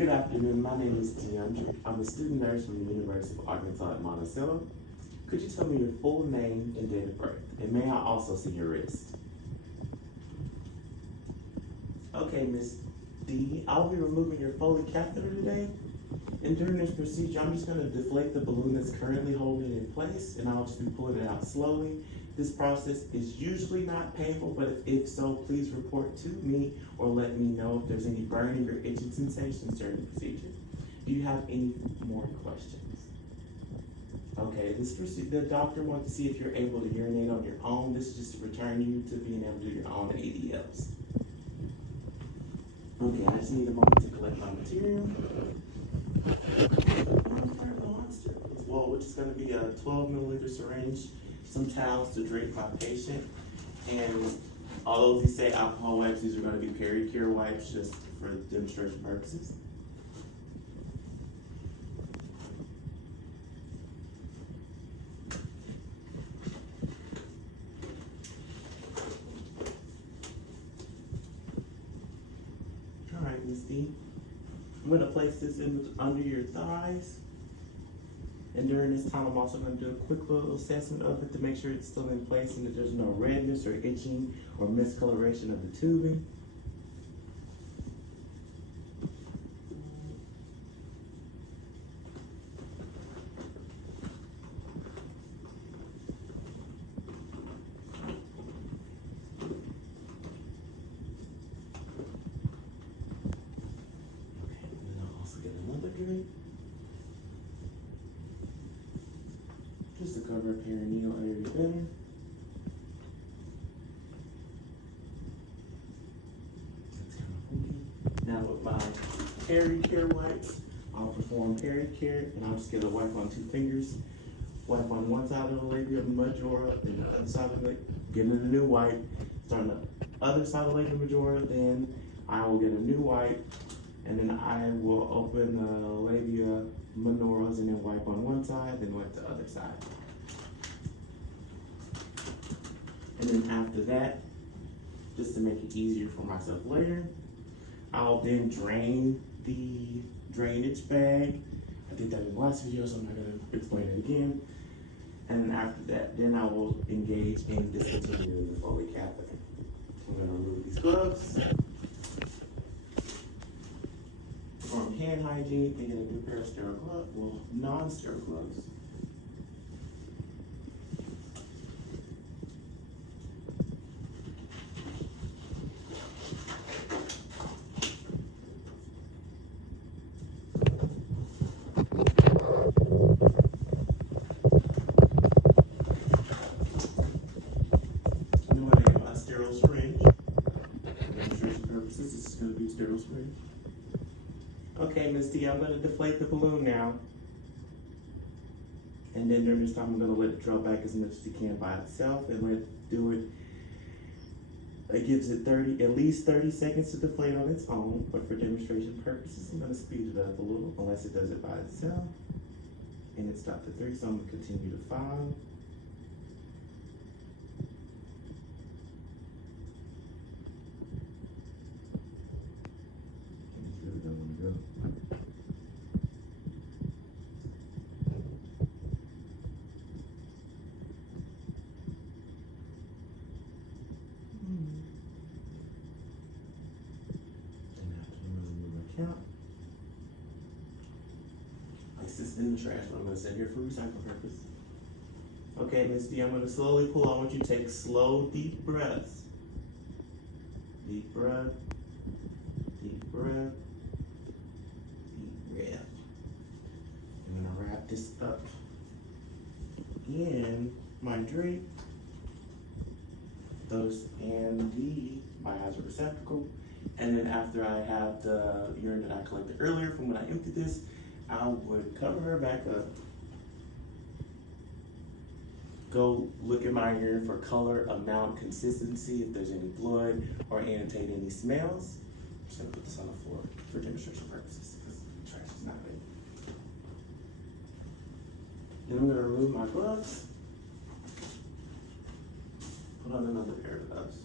Good afternoon, my name is DeAndre. I'm a student nurse from the University of Arkansas at Monticello. Could you tell me your full name and date of birth? And may I also see your wrist? Okay, Miss D, I'll be removing your Foley catheter today. And during this procedure, I'm just gonna deflate the balloon that's currently holding it in place, and I'll just be pulling it out slowly. This process is usually not painful, but if so, please report to me or let me know if there's any burning or itching sensations during the procedure. Do you have any more questions? Okay, the doctor wants to see if you're able to urinate on your own. This is just to return you to being able to do your own ADLs. Okay, I just need a moment to collect my material. Well, which is going to be a 12 milliliter syringe, some towels to drape my patient, and although these say alcohol wipes, these are going to be peri-cure wipes just for demonstration purposes. All right, Ms. D. I'm going to place this under your thighs. And during this time, I'm also going to do a quick little assessment of it to make sure it's still in place and that there's no redness or itching or miscoloration of the tubing. Okay, and then I'll also get another drape. Just to cover a perineal area better. That's kind of funky. Now with my peri-cure wipes, I'll perform peri-cure, and I'll just get a wipe on 2 fingers. Wipe on one side of the labia majora, and the other side of it, get a new wipe. Start on the other side of the labia majora, then I will get a new wipe, and then I will open the labia minoras and then wipe on one side, then wipe the other side. And then after that, just to make it easier for myself later, I'll then drain the drainage bag. I did that in the last video, so I'm not gonna explain it again. And then after that, then I will engage in discontinuing the Foley catheter. I'm gonna remove these gloves. Perform hand hygiene and get a new pair of sterile gloves, well, non-sterile gloves. And then when I get my sterile syringe, for demonstration purposes, this is gonna be a sterile syringe. Okay, Ms. D, I'm going to deflate the balloon now. And then during this time, I'm going to let it draw back as much as it can by itself and let it do it. It gives it at least 30 seconds to deflate on its own, but for demonstration purposes, I'm going to speed it up a little, unless it does it by itself. And it stopped at 3, so I'm going to continue to 5. Place this in the trash, but I'm going to set here for recycle purpose. Okay, Miss D, I'm going to slowly pull. I want you to take slow, deep breaths. Deep breath, deep breath, deep breath. I'm going to wrap this up in my drape. Those in the biohazard receptacle. And then after I have the urine that I collected earlier from when I emptied this, I would cover her back up. Go look at my urine for color, amount, consistency, if there's any blood, or annotate any smells. I'm just gonna put this on the floor for demonstration purposes because the trash is not ready. Then I'm gonna remove my gloves. Put on another pair of gloves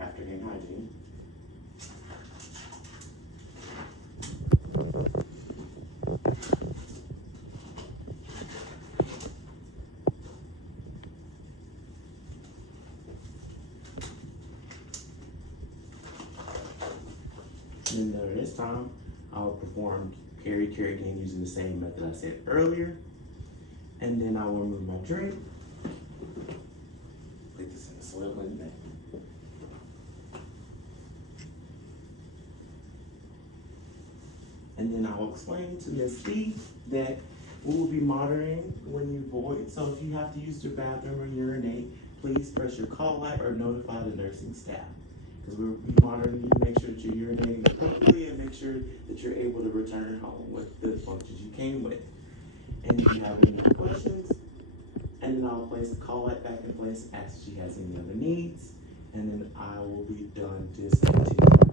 after hand hygiene. And then this time, I'll perform carry again using the same method I said earlier. And then I will remove my drink. Put this in the soil in there. And then I'll explain to Miss D that we will be monitoring when you void. So if you have to use your bathroom or urinate, please press your call light or notify the nursing staff. Because we'll be monitoring you to make sure that you're urinating appropriately and make sure that you're able to return home with the functions you came with. And if you have any other questions, and then I'll place the call light back in place, ask if she has any other needs, and then I will be done discontinuing.